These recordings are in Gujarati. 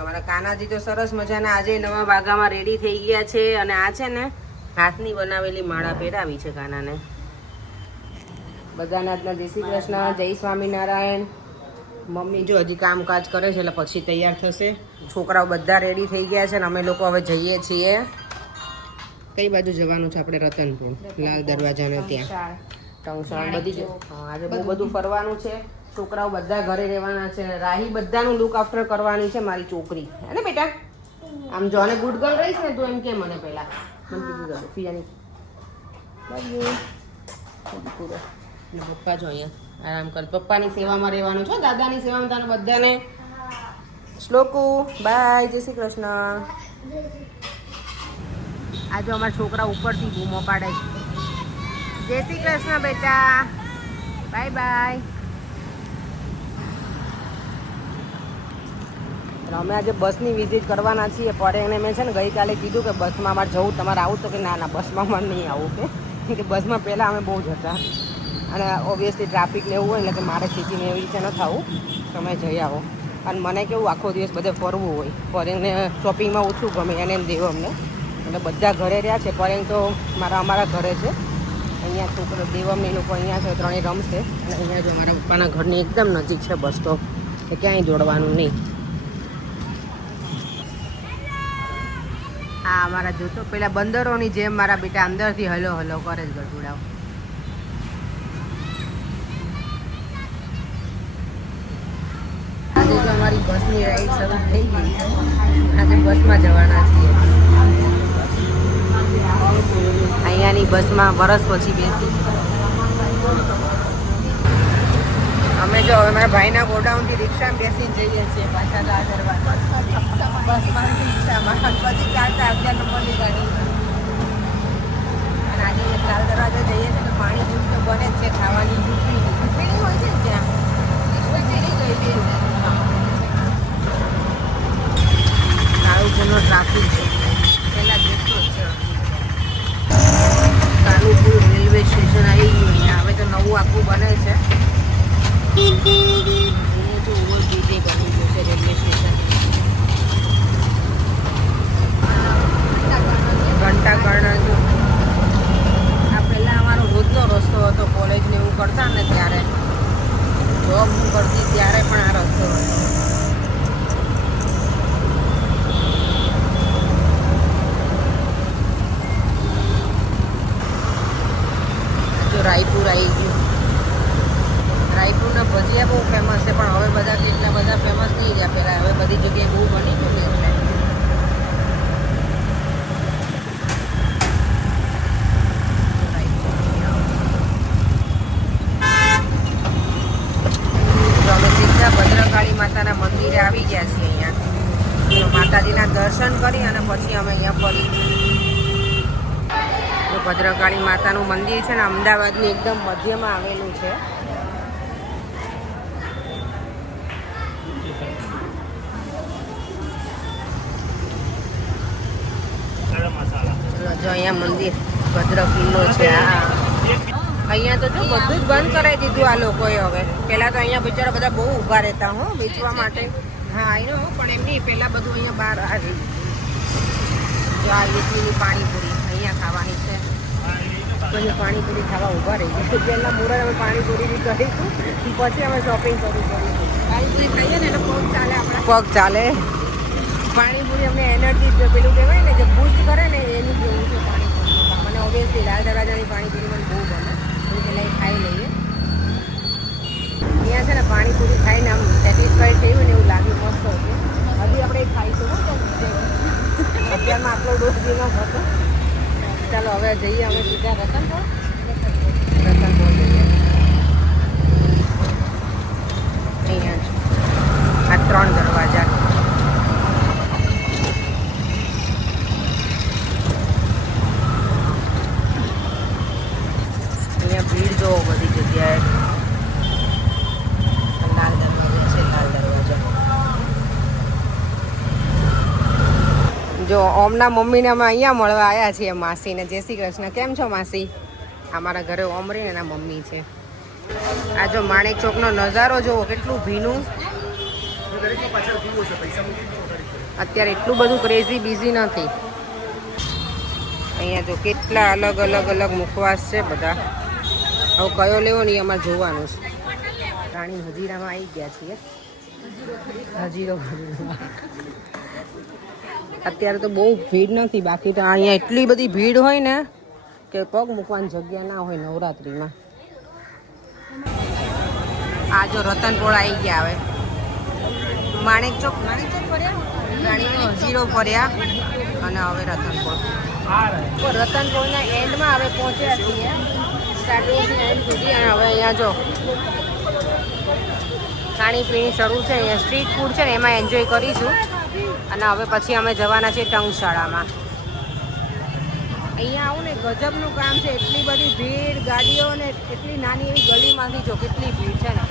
અમારા કાનાજી તો સરસ મજાના આજે નવા વાઘામાં રેડી થઈ ગયા છે અને આ છે ને હાથની બનાવેલી માળા પહેરાવી છે કાનાને. બધાના આજના જય શ્રી કૃષ્ણ, જય સ્વામિનારાયણ. મમ્મી જો હજી કામકાજ કરે છે એટલે પછી તૈયાર થશે. છોકરાઓ બધા રેડી થઈ ગયા છે અને અમે લોકો હવે જઈએ છીએ. કઈ બાજુ જવાનું છે આપણે? રતનપુર, લાલ દરવાજાને ત્યાં ટંકશાળ બધી આજે બહુ બધું ફરવાનું છે. છોકરાઓ બધા ઘરે રહેવાના છે. રાહી બધાનું લુક આફ્ટર કરવાની છે મારી છોકરી. હે બેટા? આમ જો અને ગુડ ગર્લ રહીશ ને તું એમ કે મને પહેલા મને કીધું કર ફિયાની પૂરો ને પપ્પા જો અહીંયા આરામ કર. પપ્પાની સેવામાં રહેવાનું છો, દાદાની સેવામાં તને બધાને. શ્લોકુ બાય, જય શ્રી કૃષ્ણ. આ જો અમારા છોકરા ઉપરથી બૂમો પાડે છે. જય શ્રી કૃષ્ણ બેટા, બાય બાય. અમે આજે બસની વિઝિટ કરવાના છીએ. પરેને મેં છે ને ગઈકાલે કીધું કે બસમાં અમારે જવું, તમારે આવું તો કે ના ના બસમાં અમારે નહીં આવું કે બસમાં પહેલાં અમે બહુ જતા અને ઓબ્વિયસલી ટ્રાફિક ને એવું હોય એટલે કે મારે સિટીને એવી રીતે ન થવું. તમે જઈ આવો. અને મને કેવું આખો દિવસ બધે ફરવું હોય. પરેને શોપિંગમાં ઓછું ગમે એને એમ દેવું અમને એટલે બધા ઘરે રહ્યા છે. પરેંગ તો અમારા ઘરે છે. અહીંયા છોકરો દેવમને લોકો અહીંયા છે, ત્રણેય રમશે. અને અહીંયા જો મારા પપ્પાના ઘરની એકદમ નજીક છે બસ સ્ટોપ, તો ક્યાંય દોડવાનું નહીં. હા અમારા જોતો પેલા બંદરોની જેમ મારા બેટા અંદરથી હલો હલો કરે જ ગઢુડાવ. આજે તો અમારી બસની રાઈડ શરૂ થઈ ગઈ છે. આજે બસમાં જવાના છીએ. અહીંયાની બસમાં વરસ પછી બેસી. અમે જો હવે મારા ભાઈના ગોડાઉનથી રિક્ષામાં બેસીને જઈએ છીએ પાછા લાલ દરવાજા. બસમાં રિક્ષામાં પછી 11 નંબરની ગાડી. અને આજે લાલ દરવાજા જઈએ છીએ તો પાણી જૂસ તો બને જ છે. ખાવાની પીણી હોય છે ને ત્યાં કાળુપુરનો ટ્રાફિક છે પહેલાં જેટલો જ છે. કાળુપુર રેલવે સ્ટેશન આવી ગયું અહીંયા. હવે તો નવું આખું બને છે. અહીંયા તો ઓવરબ્રિજે બની ગયું છે રેલવે સ્ટેશન. ઘંટાઘર જો આ પહેલાં અમારો રોજનો રસ્તો હતો. કોલેજને એવું કરતા ને ત્યારે, જોબ કરતી ત્યારે પણ આ રસ્તો હતો. જો રાયપુર આવી ગયું. રાયપુરના ભજીયા બહુ ફેમસ છે પણ હવે બધા એટલા બધા ફેમસ નહીં રહ્યા. પહેલાં હવે બધી જગ્યાએ બહુ બની ગયું છે. ભદ્રકાળી માતાના મંદિરે આવી ગયા છીએ. અહીંયા માતાજીના દર્શન કરી અને પછી અમે અહીંયા ફરી. ભદ્રકાળી માતાનું મંદિર છે ને અમદાવાદની એકદમ મધ્યમાં આવેલું છે. જો અહીંયા મંદિર ભદ્ર કિલ્લો છે. અહીંયા તો જો બધું જ બંધ કરાવી દીધું આ લોકોએ હવે. પહેલાં તો અહીંયા બિચારા બધા બહુ ઊભા રહેતા હો વેચવા માટે. હા આવીને પણ એમ નહીં, પહેલાં બધું અહીંયા બહાર આ જો આ ઇડલીની પાણીપુરી અહીંયા ખાવાની છે. પછી પાણીપુરી ખાવા ઊભા રહી ગયા. પહેલાં મુરત અમે પાણીપુરી કરીશું પછી અમે શોપિંગ કરવું કરીશું. પાણીપુરી ખાઈએ ને એટલે પગ ચાલે આપણા. પગ ચાલે. પાણીપુરી અમને એનર્જી પેલું કહેવાય ને જે બૂસ્ટ કરે ને એનું જેવું છે પાણીપુરીનું કામ. અને ઓબ્વિયસલી લાલ દરવાજાની પાણીપુરી મને બહુ ગમે. પહેલાં એ ખાઈ લઈએ. અહીંયા છે ને પાણીપુરી ખાઈને આમ સેટિસ્ફાઈડ થયું ને એવું લાગ્યું, મસ્ત હતું. હજી આપણે ખાઈશું ને અત્યારમાં આટલો ડોઝ જેવો હતો. ચાલો હવે જઈએ અમે સીધા રતનપુર જઈએ. અહીંયા આ 3 દરવાજા. ભીડ જો બધી જગ્યાએ. લાલ દરવાજા છે, લાલ દરવાજા. જો ઓમના મમ્મીને અમે અહીંયા મળવા આવ્યા છીએ માસીને. જય શ્રી કૃષ્ણ. કેમ છો માસી? અમારા ઘરે ઓમરી ને એના મમ્મી છે. આ જો માણેક ચોકનો નજારો જુઓ કેટલું ભીનું. અત્યારે એટલું બધું ક્રેઝી બિઝી નથી. અહીંયા જો કેટલા અલગ અલગ અલગ મુખવાસ છે બધા. હવે કયો લેવો ને એ અમારે જોવાનું છે. રાણી હજીરામાં આવી ગયા છીએ. હજીરો અત્યારે તો બહુ ભીડ નથી, બાકી તો અહીંયા એટલી બધી ભીડ હોય ને કે પગ મૂકવાની જગ્યા ના હોય નવરાત્રિમાં. આ જો રતનપોળ આવી ગયા. હવે માણેક ચોક ફર્યા, રાણીનો હજીરો ફર્યા અને હવે રતનપોળ. રતનપોળના એન્ડમાં હવે પહોંચ્યા છીએ, સ્ટાર્ટિંગથી એન્ડ સુધી. અને હવે અહીંયા જો ખાણીપીણી શરૂ છે. અહીંયા સ્ટ્રીટ ફૂડ છે ને એમાં એન્જોય કરીશું. અને હવે પછી અમે જવાના છીએ ટંકશાળામાં. અહીંયા આવું ને ગજબનું કામ છે. એટલી બધી ભીડ, ગાડીઓ ને એટલી નાની એવી ગલીમાંથી જો કેટલી ભીડ છે ને.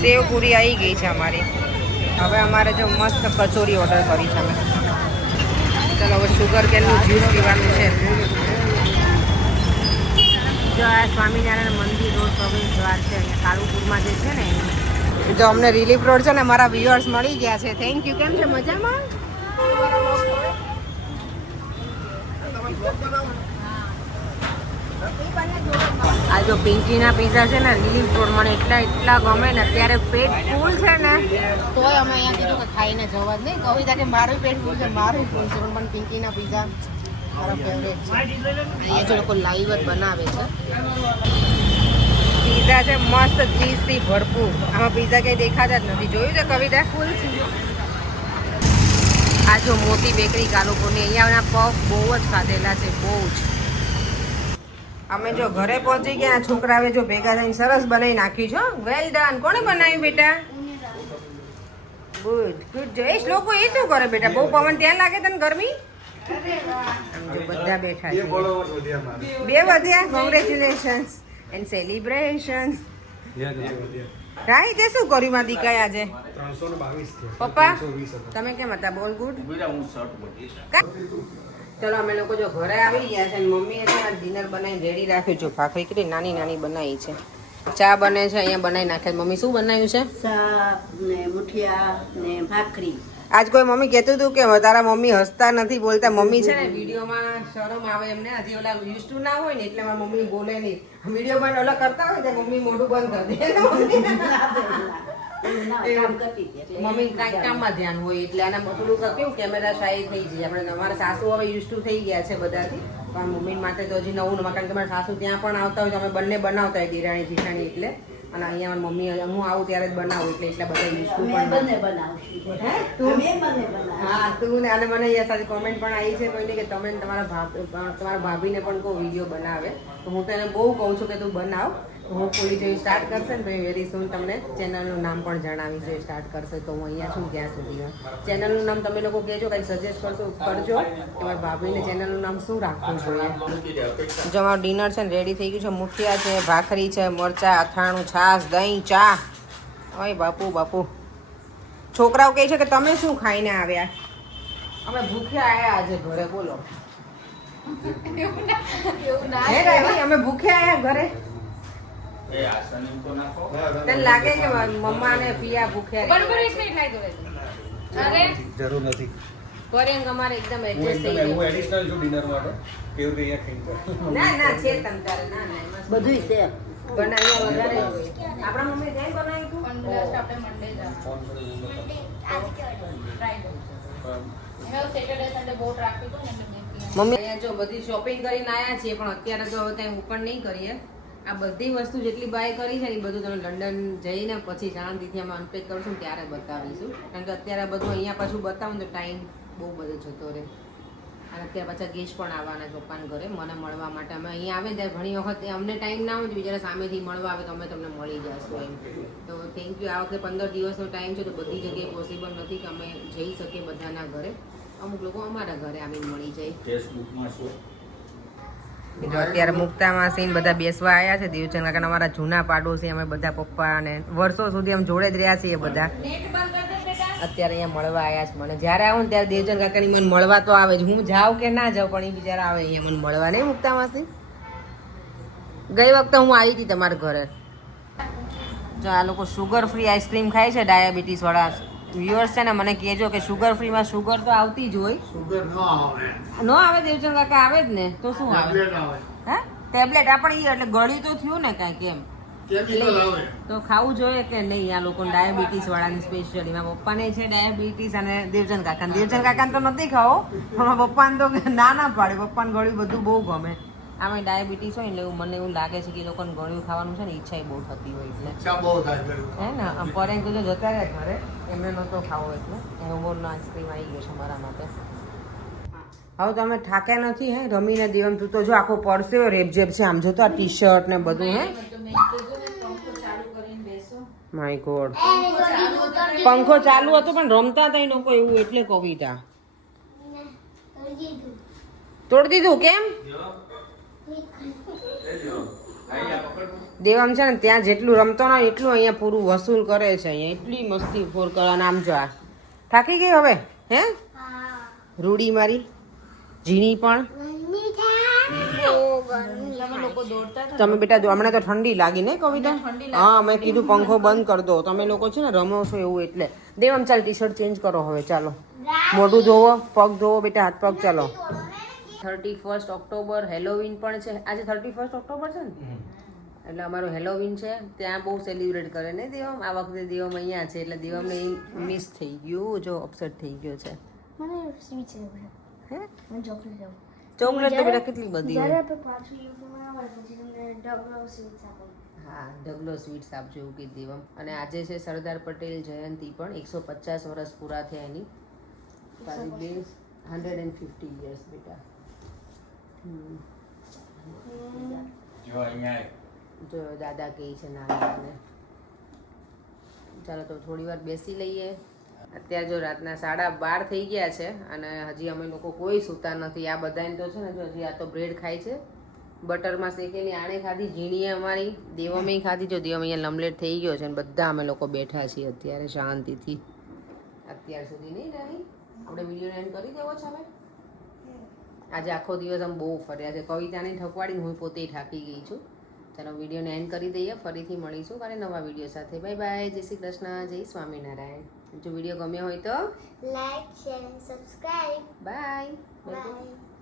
સેવ પૂરી આવી ગઈ છે અમારી. હવે અમારે જો મસ્ત કચોરી ઓર્ડર કરી છે અમે. ચલો હવે શુગર કેનનું જ્યુસ પીવાનું છે. જો આ સ્વામિનારાયણ મંદિર રોડ પ્રવેશ દ્વાર છે અહીંયા કાલુપુરમાં જે છે ને. જો અમને રિલીફ રોડ છે ને મારા વ્યુઅર્સ મળી ગયા છે. Thank you. કેમ છે? મજામાં? આ જો પિંકીના પીઝા છે ને રિલીફ રોડ, મને એટલા ગમે ને. અત્યારે પેટ ફૂલ છે ને તોય અમે અહીંયા કીધું કે ખાઈને જવા જ નહીં. કવિતા કે મારું પેટ ફૂલ છે, મારું ફૂલ છે, પણ મને પિંકીના પીઝા મારો ફેવરેટ છે. અહીંયા જો લોકો લાઈવ જ બનાવે છે. પીઝા છે મસ્ત, ચીઝથી ભરપૂર. આમાં પીઝા કંઈ દેખાતા જ નથી. જોયું છે કવિતા? ફૂલ છે. આ જો મોટી બેકરી કાલુપુરની, અહીંયાના પફ બહુ જ ખાધેલા છે, બહુ જ. અમે જો ઘરે પહોંચી ગયા. છોકરાઓએ જો ભેગા થઈને સરસ બનાવી નાખ્યું છે. Well done. કોણે બનાવ્યું બેટા? Good good. જયેશ લોકો એ શું કરે બેટા? બહુ પવન ત્યાં લાગે તને ગરમી? બધા બેઠા છે. 2 વધ્યા. Congratulations and celebrations. રાહી તે શું કર્યું માં દીકાય આજે? 322 પપ્પા તમે કેમ હતા? બોલ ગુડ. ચલો અમે લોકો જો ઘરે આવી ગયા છે. મમ્મીએ છે ડિનર બનાવી રેડી રાખ્યું છે. ભાખરી કેટલી નાની નાની બનાવી છે. ચા બને છે અહીંયા બનાવી નાખે. મમ્મી શું બનાવ્યું છે? શાક ને મુઠિયા ને ભાખરી. આજ કોઈ મમ્મી કહેતું હતું કે તારા મમ્મી હસતા નથી, બોલતા. મમ્મી છે ને વિડીયોમાં શરમ આવે એમને. હજી ઓલા યુઝ ટુ ના હોય ને એટલે મારી મમ્મી બોલે નહીં. વિડીયોમાં ઓલા કરતા હોય તો મમ્મી મોઢું બંધ કરી દે. મમ્મી કાંઈક કામમાં ધ્યાન હોય એટલે આના થોડુંક કેવું કેમેરા શાય થઈ જાય. આપણે અમારા સાસુ હવે યુઝ ટુ થઈ ગયા છે બધાથી. પણ મમ્મી માટે તો હજી નવું નવા, કારણ કે મારા સાસુ ત્યાં પણ આવતા હોય તો અમે બંને બનાવતા હોય દિરાણી જીઠાણી એટલે. અને અહીંયા મમ્મી હું આવું ત્યારે જ બનાવું એટલે એટલા બધા યુઝ ટુ પણ હા તું ને. અને મને અહીંયા સાથે કોમેન્ટ પણ આવી છે કોઈને કે તમે તમારા ભાભીને પણ કહો વિડીયો બનાવે. તો હું તો એને બહુ કહું છું કે તું બનાવ. હું પોલી જેવી સ્ટાર્ટ કરશે ને તો વેરી સૂન તમને ચેનલનું નામ પણ જણાવીશ. એ સ્ટાર્ટ કરશે તો હું અહીંયા છું ત્યાં સુધી. ચેનલનું નામ તમે લોકો કહેજો, કંઈક સજેસ્ટ કરજો કે મારા ભાભીને ચેનલનું નામ શું રાખવું જોઈએ. જો અમારું ડિનર છે ને રેડી થઈ ગયું છે. મુઠિયા છે, ભાખરી છે, મરચાં, અથાણું, છાશ, દહીં, ચા. ઓય બાપુ બાપુ. છોકરાઓ કહે છે કે તમે શું ખાઈને આવ્યા? અમે ભૂખ્યા આવ્યા આજે ઘરે. બોલો અમે ભૂખ્યા આવ્યા ઘરે. તને લાગે કે મમ્મા ને પિયા ભૂખ્યા જરૂર નથી. કોરિયન અમારે એકદમ એડજસ્ટ થઈ ગયું. હું એડિશનલ છું ડિનર માટે. કેવું કે અહીંયા ખાઈ ના ના છે તમ તારે. ના ના બધું છે બનાવ્યા વધારે આપણા મમ્મી જઈ બનાવ્યું હતું. પણ લાસ્ટ આપણે મંડે જ સેટરડે સન્ડે બહુ ટ્રાફિક હોય ને મમ્મી અહીંયા જો બધી શોપિંગ કરીને આવ્યા છીએ, પણ અત્યારે તો હવે ત્યાં ઓપન નહીં કરીએ. આ બધી વસ્તુ જેટલી બાય કરી છે ને એ બધું તમે લંડન જઈને પછી શાંતિથી અમે અનપેક કરશું ત્યારે બતાવીશું. કારણ કે અત્યારે બધું અહીંયા પાછું બતાવું તો ટાઈમ બહુ બધો જતો રહે. અને અત્યારે પાછા ગેસ્ટ પણ આવવાના પપ્પાના ઘરે મને મળવા માટે. અમે અહીંયા આવે ત્યારે ઘણી વખત અમને ટાઈમ ના હોય તો બિચારા સામેથી મળવા આવે તો અમે તમને મળી જશું એમ. તો થેન્ક યુ. આ વખતે 15 દિવસનો ટાઈમ છે તો બધી જગ્યાએ પોસિબલ નથી કે અમે જઈ શકીએ બધાના ઘરે. અમુક લોકો અમારા ઘરે આવીને મળી જાય. અત્યારે મુક્તામાં સીન બધા બેસવા આવ્યા છે. દેવચંદ કાકા અમારા જૂના પાડોશી. અમે બધા પપ્પા અને વર્ષો સુધી અમે જોડે જ રહ્યા છીએ બધા. અત્યારે અહીંયા મળવા આવ્યા છે મને. જ્યારે આવું ને ત્યારે દેવચંદ કાકાની મને મળવા તો આવે જ. હું જાઉં કે ના જાઉં પણ એ બિચારા આવે અહીંયા મને મળવા. નહીં મુક્તામાં ગઈ વખતે હું આવી હતી તમારા ઘરે. જો આ લોકો શુગર ફ્રી આઈસ્ક્રીમ ખાય છે ડાયાબિટીસ વાળા વ્યુઅર્સ છે ને મને કહેજો કે શુગર ફ્રીમાં શુગર તો આવતી જ હોય. સુગર ન આવે નો આવે દેવચંદ કાકા આવે જ ને તો શું આવે? ટેબ્લેટ આવે હે ટેબ્લેટ આપણે ઈ એટલે ગળ્યું તો થયું ને કાંઈક એમ. કેમિકલ આવે તો ખાવું જોઈએ કે નહીં આ લોકો ડાયાબિટીસ વાળાની સ્પેશિયલી મારા પપ્પાને છે ડાયાબિટીસ અને દેવચંદ કાકાને તો નથી ખાવો પણ મારા પપ્પાને તો ના પાડે. પપ્પાને ગળ્યું બધું બહુ ગમે. આમાં ડાયાબિટીસ હોય એટલે એવું મને એવું લાગે છે કે એ લોકોને ગળ્યું ખાવાનું છે ને ઈચ્છા બહુ થતી હોય એટલે ઈચ્છા બહુ થાય પેલું. હે ને આમ પરે તો જતા રહે ઘરે એમને નહોતો ખાવો એટલે હેવમોરનો આઈસ્ક્રીમ આવી ગયો છે મારા માટે. હવે તમે થાક્યા નથી હે રમીને દેવમ તું તો જો આખો પડશે રેબઝેબ છે આમ જોતો આ ટી શર્ટ ને બધું હે તો મેં કીધું ને પંખો ચાલુ કરીને બેસો. માય ગોડ પંખો ચાલુ હતો પણ રમતા હતા એ લોકો એવું એટલે કવિતા તોડી દીધું કેમ દેવમ છે ને ત્યાં જેટલું રમતો ને એટલું અહીંયા પૂરું વસૂલ કરે છે અહીંયા એટલી મસ્તી ફોર કરવાના આમ જો આ થાકી ગઈ હવે હે રૂડી મારી ઝીણી પણ તમે લોકો દોડતા હતા. તમે બેટા હમણાં તો ઠંડી લાગી ને કવિતા હા મેં કીધું પંખો બંધ કરી દો તમે લોકો છે ને રમો છો એવું એટલે દેવમ ચાલ ટી શર્ટ ચેન્જ કરો હવે ચાલો મોઢું ધોવો પગ ધોવો બેટા હાથ પગ ચાલો 31 ઓક્ટોબર હેલોવીન પણ છે આજે 31 ઓક્ટોબર છે ને એટલે અમારું હેલોવીન છે ત્યાં બહુ સેલિબ્રેટ કરે ને દેવમ આ વખતે દેવમ અહીંયા છે એટલે દેવમને મિસ થઈ ગયું જો અપસેટ થઈ ગયો છે મને સ્વીટ છે હે મને ચોકલેટ છે ચોકલેટ તો બેટા કેટલી બધી જ્યારે હોય આપણે પાછું યુનિફોર્મ આવે પછી તમને ડબલ સ્વીટ્સ આપો હા ઢગલો સ્વીટ્સ આપજો એવું કીધું દેવમ અને આજે છે સરદાર પટેલ જયંતિ પણ 150 વર્ષ પૂરા થયા એની 150 years બેટા જો અહીંયા જો દાદા કહે છે નાના ચાલો તો થોડી વાર બેસી લઈએ અત્યારે જો રાતના 12:30 થઈ ગયા છે અને હજી અમે લોકો કોઈ સૂતા નથી આ બધાને તો છે ને જો હજી આ તો બ્રેડ ખાય છે બટરમાં શેકેલી આણે ખાધી ઝીણીએ અમારી દેવમે ખાધી જો દેવમ અહીંયા લમલેટ થઈ ગયો છે અને બધા અમે લોકો બેઠા છીએ અત્યારે શાંતિથી અત્યાર સુધી નહીં રહી આપણે વિડીયો એન્ડ કરી દેવો છે હવે આજે આખો દિવસ આમ બહુ ફર્યા છે કવિતાને ઠકવાડીને હું પોતે થાકી ગઈ છું ચાલો વિડીયોને એન્ડ કરી દઈએ ફરીથી મળીશું કાલે નવા વિડીયો સાથે બાય બાય જય શ્રી કૃષ્ણ જય સ્વામિનારાયણ જો વિડીયો ગમ્યો હોય તો like share subscribe bye bye